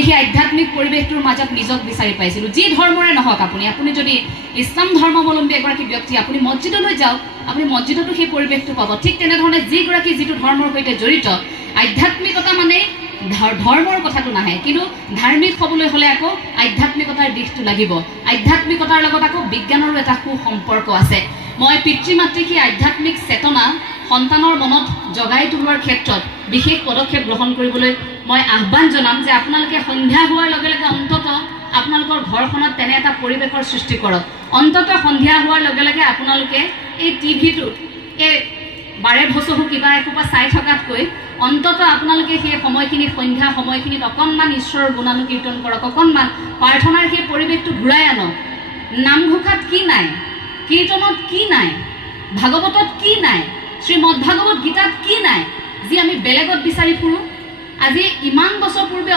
আমি সেই আধ্যাত্মিক পৰিৱেশটোৰ মাজত নিজক বিচাৰি পাইছিলোঁ। যি ধৰ্মৰে নহওক আপুনি যদি ইছলাম ধৰ্মাৱলম্বী এগৰাকী ব্যক্তি, আপুনি মছজিদলৈ যাওক, আপুনি মছজিদতো সেই পৰিৱেশটো পাব। ঠিক তেনেধৰণে যিগৰাকী যিটো ধৰ্মৰ সৈতে জড়িত, আধ্যাত্মিকতা মানে ধৰ্মৰ কথাটো নাহে, কিন্তু ধাৰ্মিক হ'বলৈ হ'লে আকৌ আধ্যাত্মিকতাৰ দিশটো লাগিব। আধ্যাত্মিকতাৰ লগত আকৌ বিজ্ঞানৰো এটা সুসম্পৰ্ক আছে। মই পিতৃ মাতৃক সেই আধ্যাত্মিক চেতনা সন্তানৰ মনত জগাই তোলাৰ ক্ষেত্ৰত বিশেষ পদক্ষেপ গ্ৰহণ কৰিবলৈ মই আহ্বান জনাম যে আপোনালোকে সন্ধিয়া হোৱাৰ লগে লগে অন্তত আপোনালোকৰ ঘৰখনত তেনে এটা পৰিৱেশৰ সৃষ্টি কৰক। অন্তত সন্ধিয়া হোৱাৰ লগে লগে আপোনালোকে এই টিভিটোত এই বাৰে ভচহু কিবা এসোপা চাই থকাতকৈ অন্তত আপোনালোকে সেই সময়খিনিত, সন্ধ্যা সময়খিনিত অকণমান ঈশ্বৰৰ গুণানুকীৰ্তন কৰক, অকণমান প্ৰাৰ্থনাৰ সেই পৰিৱেশটো ঘূৰাই আনক। নামঘোষাত কি নাই, কীৰ্তনত কি নাই, ভাগৱতত কি নাই, শ্ৰীমদ ভাগৱত গীতাত কি নাই, যি আমি বেলেগত বিচাৰি ফুৰোঁ। আজি ইমান বছৰ পূৰ্বে